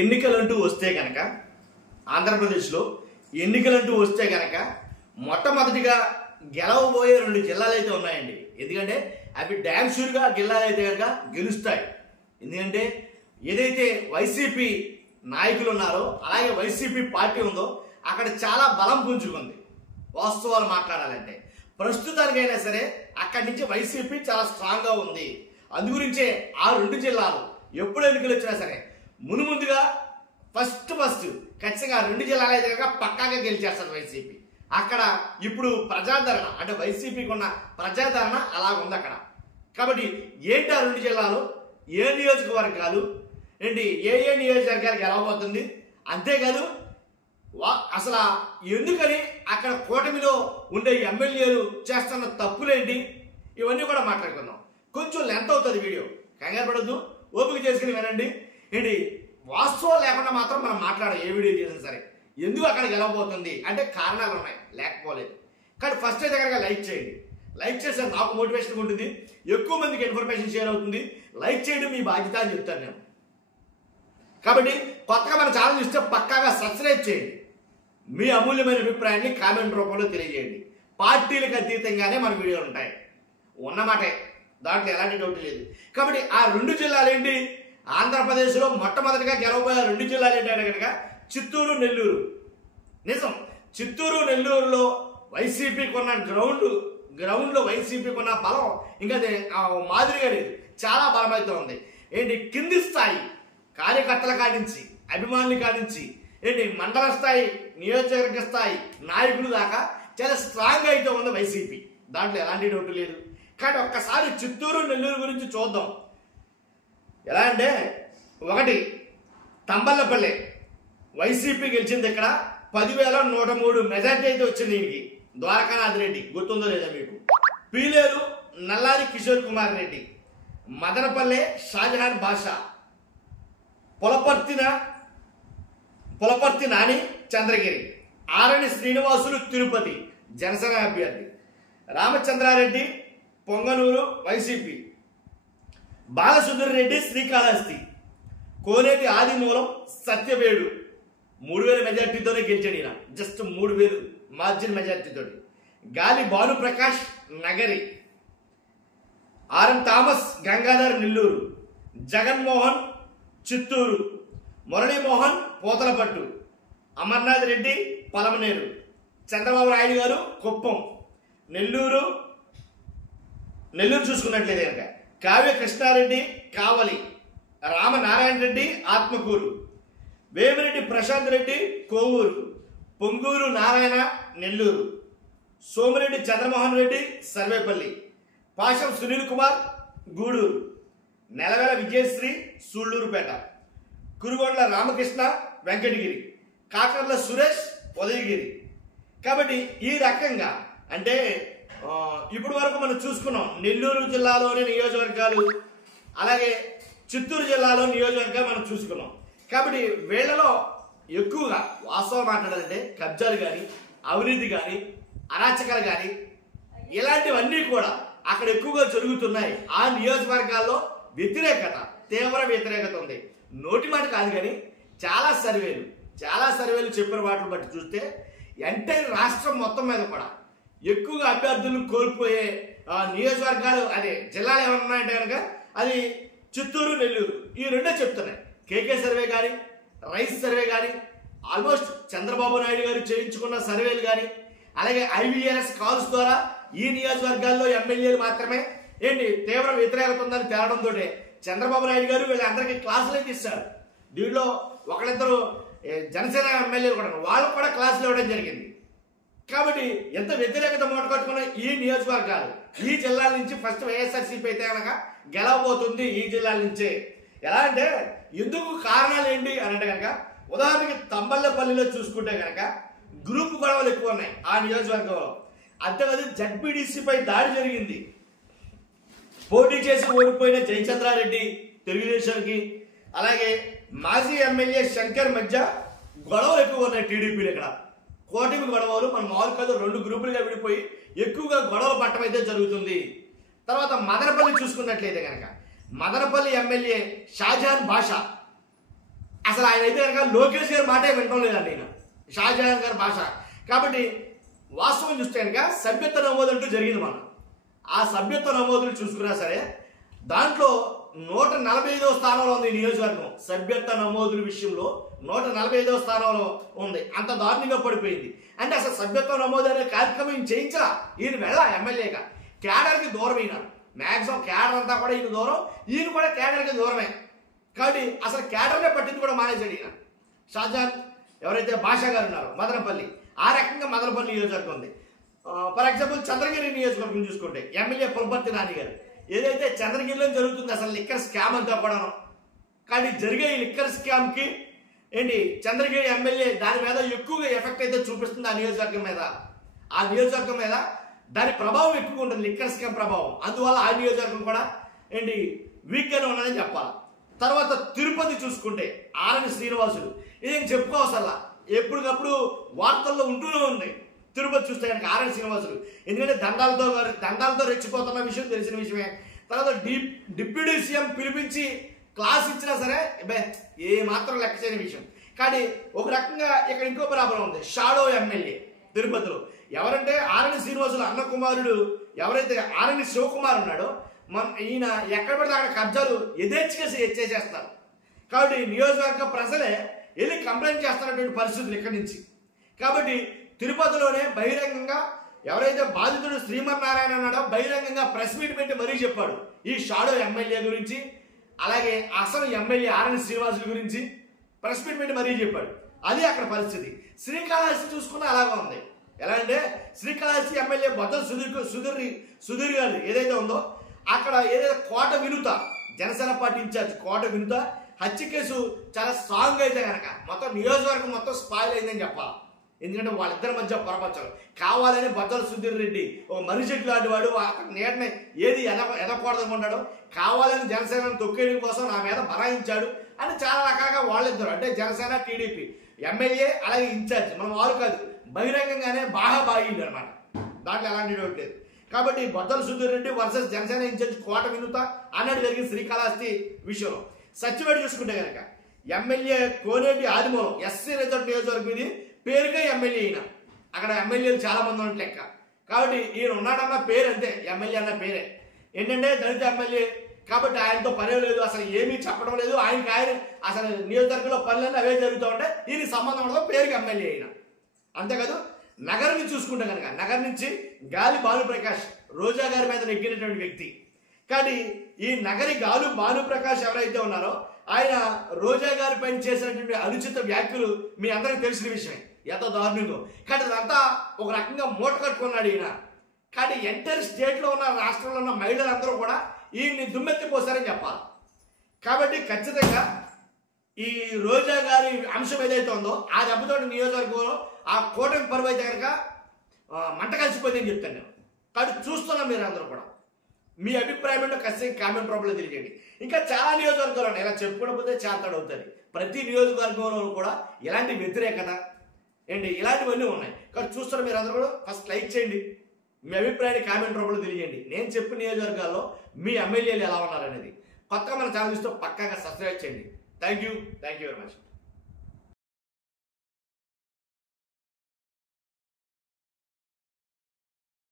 ఎన్నికలంటూ వస్తే కనుక ఆంధ్రప్రదేశ్లో ఎన్నికలంటూ వస్తే కనుక మొట్టమొదటిగా గెలవబోయే 2 జిల్లాలు అయితే ఉన్నాయండి. ఎందుకంటే అవి డ్యామ్ షూర్గా జిల్లాలు అయితే కనుక గెలుస్తాయి. ఎందుకంటే ఏదైతే వైసీపీ నాయకులు ఉన్నారో అలాగే వైసీపీ పార్టీ ఉందో అక్కడ చాలా బలం పుంజుకుంది. వాస్తవాలు మాట్లాడాలంటే ప్రస్తుతానికైనా సరే అక్కడి నుంచి వైసీపీ చాలా స్ట్రాంగ్గా ఉంది. అందుగురించే ఆ 2 జిల్లాలు ఎప్పుడు ఎన్నికలు వచ్చినా సరే ముందుగా ఫస్ట్ ఖచ్చితంగా 2 జిల్లాలు అయితే కనుక పక్కాగా గెలిచేస్తారు వైసీపీ. అక్కడ ఇప్పుడు ప్రజాదరణ అంటే వైసీపీకి ఉన్న ప్రజాదరణ అలా ఉంది అక్కడ. కాబట్టి ఏంటి ఆ 2 జిల్లాలు, ఏ నియోజకవర్గాలు ఏంటి, ఏ నియోజకవర్గాలకు ఎలా పోతుంది, అంతేకాదు అసలు ఎందుకని అక్కడ కూటమిలో ఉండే ఎమ్మెల్యేలు చేస్తున్న తప్పులేంటి, ఇవన్నీ కూడా మాట్లాడుకుందాం. కొంచెం లెంత్ అవుతుంది వీడియో, కంగారు పడద్దు, ఓపిక చేసుకుని వినండి. ఏంటి వాస్తవాలు లేకుండా మాత్రం మనం మాట్లాడాలి ఏ వీడియో చేసినా సరే. ఎందుకు అక్కడ గెలవబోతుంది అంటే కారణాలు ఉన్నాయి, లేకపోలేదు. కానీ ఫస్ట్ అయితే కనుక లైక్ చేయండి. లైక్ చేస్తే నాకు మోటివేషన్ ఉంటుంది, ఎక్కువ మందికి ఇన్ఫర్మేషన్ షేర్ అవుతుంది. లైక్ చేయడం మీ బాధ్యత అని చెప్తాను నేను. కాబట్టి కొత్తగా మన ఛానల్ ఇస్తే పక్కాగా సబ్స్క్రైబ్ చేయండి. మీ అమూల్యమైన అభిప్రాయాన్ని కామెంట్ రూపంలో తెలియజేయండి. పార్టీలకు అతీతంగానే మన వీడియోలు ఉంటాయి, ఉన్నమాటే, దాంట్లో ఎలాంటి డౌట్ లేదు. కాబట్టి ఆ 2 జిల్లాలు ఏంటి, ఆంధ్రప్రదేశ్లో మొట్టమొదటిగా గెలవబోయే 2 జిల్లాలు ఏంటంటే కనుక చిత్తూరు, నెల్లూరు. నిజం, చిత్తూరు నెల్లూరులో వైసీపీకి ఉన్న గ్రౌండ్లో వైసీపీకి ఉన్న బలం ఇంకా మాదిరిగా లేదు, చాలా బలమైతే ఉంది. ఏంటి కింది స్థాయి కార్యకర్తల కాడించి, అభిమానుల కాడించి, ఏంటి మండల స్థాయి, నియోజకవర్గ స్థాయి నాయకులు దాకా చాలా స్ట్రాంగ్ అయితే ఉంది వైసీపీ, దాంట్లో ఎలాంటి డౌట్ లేదు. కానీ ఒక్కసారి చిత్తూరు నెల్లూరు గురించి చూద్దాం. ఎలా అంటే 1 తంబల్లపల్లి వైసీపీ గెలిచింది. ఇక్కడ 10,103 మెజార్టీ అయితే వచ్చింది దీనికి. ద్వారకానాథ్ రెడ్డి గుర్తుందో లేదా మీకు. పీలేరు నల్లారి కిషోర్ కుమార్ రెడ్డి, మదనపల్లె షాజహాన్ బాషా, పులపర్తి నాని చంద్రగిరి, ఆరణి శ్రీనివాసులు తిరుపతి జనసేన అభ్యర్థి, రామచంద్రారెడ్డి పొంగనూరు వైసీపీ, బాలసుందర్ రెడ్డి శ్రీకాళహస్తి, కోనేటి ఆదిమూలం సత్యవేడు 3,000 మెజార్టీతోనే గెలిచాడు ఈయన, జస్ట్ 3,000 మార్జిన్ మెజార్టీతో. గాలి భానుప్రకాష్ నగరి, ఆర్ఎం థామస్ గంగాధర్ నెల్లూరు, జగన్మోహన్ చిత్తూరు, మురళీమోహన్ పోతలపట్టు, అమర్నాథ్ రెడ్డి పలమనేరు, చంద్రబాబు నాయుడు గారు కుప్పం, నెల్లూరు చూసుకున్నట్లయితే కనుక కావ్య కృష్ణారెడ్డి కావలి, రామనారాయణ రెడ్డి ఆత్మకూరు, వేమిరెడ్డి ప్రశాంత్ రెడ్డి కోవూరు, పొంగూరు నారాయణ నెల్లూరు, సోమిరెడ్డి చంద్రమోహన్ రెడ్డి సర్వేపల్లి, పాశం సునీల్ కుమార్ గూడూరు, నెలవేల విజయశ్రీ సూళ్లూరుపేట, కురుగొండ్ల రామకృష్ణ వెంకటగిరి, కాకర్ల సురేష్ ఉదయగిరి. కాబట్టి ఈ రకంగా అంటే ఇప్పటి వరకు మనం చూసుకున్నాం నెల్లూరు జిల్లాలోని నియోజకవర్గాలు, అలాగే చిత్తూరు జిల్లాలో నియోజకవర్గాలు మనం చూసుకున్నాం. కాబట్టి వీళ్ళలో ఎక్కువగా వాస్తవం మాట్లాడాలంటే కబ్జాలు కానీ, అవినీతి కానీ, అరాచకాలు కానీ ఇలాంటివన్నీ కూడా అక్కడ ఎక్కువగా జరుగుతున్నాయి. ఆ నియోజకవర్గాల్లో తీవ్ర వ్యతిరేకత ఉంది. నోటి మాట కాదు కానీ చాలా సర్వేలు చెప్పిన వాటిని బట్టి చూస్తే ఎంటైర్ రాష్ట్రం మొత్తం మీద కూడా ఎక్కువగా అభ్యర్థులను కోల్పోయే నియోజకవర్గాలు అదే జిల్లాలు ఏమన్నా ఉన్నాయంటే కనుక అది చిత్తూరు, నెల్లూరు, ఈ 2 చెప్తున్నాయి. కేకే సర్వే కానీ, రైస్ సర్వే కానీ, ఆల్మోస్ట్ చంద్రబాబు నాయుడు గారు చేయించుకున్న సర్వేలు కానీ, అలాగే IVRS కాల్స్ ద్వారా ఈ నియోజకవర్గాల్లో ఎమ్మెల్యేలు మాత్రమే ఏంటి తీవ్ర వ్యతిరేకత ఉందని తేవడంతో చంద్రబాబు నాయుడు గారు వీళ్ళందరికీ క్లాసులు అయితే ఇస్తారు. దీంట్లో ఒకళ్ళిద్దరు జనసేన ఎమ్మెల్యేలు కూడా వాళ్ళకు కూడా క్లాసులు ఇవ్వడం జరిగింది. కాబట్టి ఎంత వ్యతిరేకత మూటకట్టుకున్న ఈ నియోజకవర్గాలు, ఈ జిల్లాల నుంచి ఫస్ట్ వైఎస్ఆర్సీపీ అయితే కనుక గెలవబోతుంది ఈ జిల్లాల నుంచే. ఎలా అంటే ఎందుకు కారణాలు ఏంటి అని అంటే కనుక ఉదాహరణకి తంబల్లపల్లిలో చూసుకుంటే కనుక గ్రూప్ గొడవలు ఎక్కువ ఉన్నాయి ఆ నియోజకవర్గంలో. అంతేకాదు జడ్పీడీసీపై దాడి జరిగింది. పోటీ చేసి ఓడిపోయిన జయచంద్రారెడ్డి తెలుగుదేశానికి, అలాగే మాజీ ఎమ్మెల్యే శంకర్ మధ్య గొడవలు ఎక్కువ ఉన్నాయి టీడీపీలు. ఇక్కడ కూటమి గొడవలు మన మామూలు కాదు 2 గ్రూపులుగా విడిపోయి ఎక్కువగా గొడవలు పట్టడం అయితే జరుగుతుంది. తర్వాత మదనపల్లి చూసుకున్నట్లయితే కనుక మదనపల్లి ఎమ్మెల్యే షాజహాన్ బాషా అసలు ఆయన అయితే కనుక లోకేష్ గారి మాటే వినడం లేదండి ఆయన, షాజహాన్ గారి భాష. కాబట్టి వాస్తవం చూస్తే కనుక సభ్యత్వ నమోదు అంటూ జరిగింది మనం. ఆ సభ్యత్వ నమోదులు చూసుకున్నా సరే దాంట్లో 145వ స్థానంలో ఉంది ఈ నియోజకవర్గం. సభ్యత్వ నమోదుల విషయంలో 145వ స్థానంలో ఉంది. అంత దారుణంగా పడిపోయింది. అంటే అసలు సభ్యత్వ నమోదు అనే కార్యక్రమం చేయించరా, ఈయన వెళ్ళా ఎమ్మెల్యేగా. కేడర్కి దూరం ఈయన, మ్యాక్సిమం కేడర్ అంతా కూడా ఈయన దూరం, ఈయన కూడా కేడర్కి దూరమే. కాబట్టి అసలు కేడర్నే పట్టింది కూడా మానేశాడు ఈయన. షాజహాన్ ఎవరైతే భాషా గారు ఉన్నారో మదనపల్లి, ఆ రకంగా మదనపల్లి నియోజకవర్గం ఉంది. ఫర్ ఎగ్జాంపుల్ చంద్రగిరి నియోజకవర్గం చూసుకుంటే ఎమ్మెల్యే పులపర్తి నాని గారు, ఏదైతే చంద్రగిరిలో జరుగుతుంది అసలు లిక్కర్ స్కామ్ అంతా కూడాను. కానీ జరిగే ఈ లిక్కర్ స్కామ్కి ఏంటి చంద్రగిరి ఎమ్మెల్యే దాని మీద ఎక్కువగా ఎఫెక్ట్ అయితే చూపిస్తుంది. ఆ నియోజకవర్గం మీద దాని ప్రభావం ఎక్కువగా ఉంటుంది, లిక్కర్ స్కామ్ ప్రభావం. అందువల్ల ఆ నియోజకవర్గం కూడా ఏంటి వీక్గానే ఉన్నదని చెప్పాలి. తర్వాత తిరుపతి చూసుకుంటే ఆరణి శ్రీనివాసులు, ఇదేం చెప్పుకోవసల్లా, ఎప్పటికప్పుడు వార్తల్లో ఉంటూనే ఉంది. తిరుపతి చూస్తే కనుక ఆరణి శ్రీనివాసులు, ఎందుకంటే దండాలతో రెచ్చిపోతున్న విషయం తెలిసిన విషయమే. తర్వాత డిప్యూటీ సీఎం పిలిపించి క్లాస్ ఇచ్చినా సరే ఏ మాత్రం లెక్క చేయని విషయం. కానీ ఒక రకంగా ఇక్కడ ఇంకో ప్రాబ్లం ఉంది. షాడో ఎమ్మెల్యే తిరుపతిలో ఎవరంటే ఆరణి శ్రీనివాసులు అన్న కుమారుడు ఎవరైతే ఆరణి శివకుమార్ ఉన్నాడో, ఈయన ఎక్కడ పడితే అక్కడ కబ్జాలు యథేచ్ఛగా చేసేస్తారు. కాబట్టి నియోజకవర్గ ప్రజలే వెళ్ళి కంప్లైంట్ చేస్తున్నటువంటి పరిస్థితులు ఇక్కడి నుంచి. కాబట్టి తిరుపతిలోనే బహిరంగంగా ఎవరైతే బాధితుడు శ్రీమన్నారాయణ ఉన్నాడో బహిరంగంగా ప్రెస్ మీట్ పెట్టి మరీ చెప్పాడు ఈ షాడో ఎమ్మెల్యే గురించి, అలాగే అసలు ఎమ్మెల్యే ఆరణి శ్రీనివాసుల గురించి ప్రెస్ మీట్ పెట్టి మరీ చెప్పాడు. అది అక్కడ పరిస్థితి. శ్రీకాళహస్తి చూసుకున్న అలాగే ఉంది. ఎలా అంటే శ్రీకాళహస్తి ఎమ్మెల్యే బొత్స సుధీర్ గారు ఏదైతే ఉందో అక్కడ ఏదైతే కోట వినుత జనసేన పార్టీ ఇన్ఛార్జ్ కోట వినుత హత్య కేసు చాలా స్ట్రాంగ్ అయితే కనుక మొత్తం నియోజకవర్గం మొత్తం స్పాయిల్ అయిందని చెప్పాలి. ఎందుకంటే వాళ్ళిద్దరి మధ్య పొరపచ్చారు. కావాలని బొత్స సుధీర్ రెడ్డి ఓ మనిషి లాంటి వాడు నేటనే ఏది ఎదకూడదనుకుంటాడో కావాలని జనసేనను తొక్కేయడం కోసం నా మీద బరాయించాడు అని చాలా రకాలుగా వాళ్ళిద్దరు, అంటే జనసేన టీడీపీ ఎమ్మెల్యే అలాగే ఇన్ఛార్జ్ మనం వాళ్ళు కాదు, బహిరంగంగానే బాగా బాగిండు అనమాట. దాంట్లో ఎలాంటి డౌట్ లేదు. కాబట్టి బొత్స సుధీర్ రెడ్డి వర్సెస్ జనసేన ఇన్ఛార్జ్ కోట వినుత అన్నట్టు జరిగింది శ్రీకాళహస్తి విషయంలో. సత్యవేడు చూసుకుంటే కనుక ఎమ్మెల్యే కోనేటి ఆదిమూలం ఎస్సీ రిజర్వ్ నియోజకవర్గం ఇది, పేరుగా ఎమ్మెల్యే అయినా అక్కడ ఎమ్మెల్యేలు చాలా మంది ఉన్నట్టు లెక్క. కాబట్టి ఈయన ఉన్నాడన్న పేరు అంతే, ఎమ్మెల్యే అన్న పేరే. ఏంటంటే దళిత ఎమ్మెల్యే కాబట్టి ఆయనతో పనే లేదు, అసలు ఏమీ చెప్పడం లేదు. ఆయన అసలు నియోజకవర్గంలో పనులన్నీ అవే జరుగుతూ ఉంటాయి, ఈయన సంబంధం ఉండదు, పేరుకి ఎమ్మెల్యే అయినా. అంతేకాదు నగర్ నుంచి చూసుకుంటే కనుక నగర్ నుంచి గాలి భానుప్రకాష్ రోజా గారి మీద నెగ్గినటువంటి వ్యక్తి. కానీ ఈ నగరి గాలి భానుప్రకాష్ ఎవరైతే ఉన్నారో ఆయన రోజా గారి పైన చేసినటువంటి అనుచిత వ్యాఖ్యలు మీ అందరికీ తెలిసిన విషయమే, ఎంత దారుణంగా. కానీ అదంతా ఒక రకంగా మూట కట్టుకున్నాడు ఈయన. కానీ ఎంటైర్ స్టేట్లో ఉన్న రాష్ట్రంలో ఉన్న మహిళలందరూ కూడా ఈయన్ని దుమ్మెత్తిపోసారని చెప్పాలి. కాబట్టి ఖచ్చితంగా ఈ రోజా గారి అంశం ఏదైతే ఉందో ఆ దెబ్బతోటి నియోజకవర్గంలో ఆ కూటమి పరువు అయితే కనుక మంట కలిసిపోయిందని చెప్తాను నేను. కాబట్టి చూస్తున్నాం మీరు అందరూ కూడా మీ అభిప్రాయం ఏంటో ఖచ్చితంగా కామెంట్ రూపంలో తెలియజేయండి. ఇంకా చాలా నియోజకవర్గాలు ఉన్నాయి, ఇలా చెప్పుకోకపోతే చాంతాడు అవుతుంది. ప్రతి నియోజకవర్గంలో కూడా ఇలాంటి వ్యతిరేకత ఏంటి ఇలాంటివన్నీ ఉన్నాయి. కాబట్టి చూస్తున్న మీరు అందరూ కూడా ఫస్ట్ లైక్ చేయండి, మీ అభిప్రాయాన్ని కామెంట్ రూపంలో తెలియజేయండి. నేను చెప్పిన నియోజకవర్గాల్లో మీ ఎమ్మెల్యేలు ఎలా ఉన్నారనేది. కొత్తగా మన ఛానల్ చూస్తే పక్కాగా సబ్స్క్రైబ్ చేయండి. Thank you very much.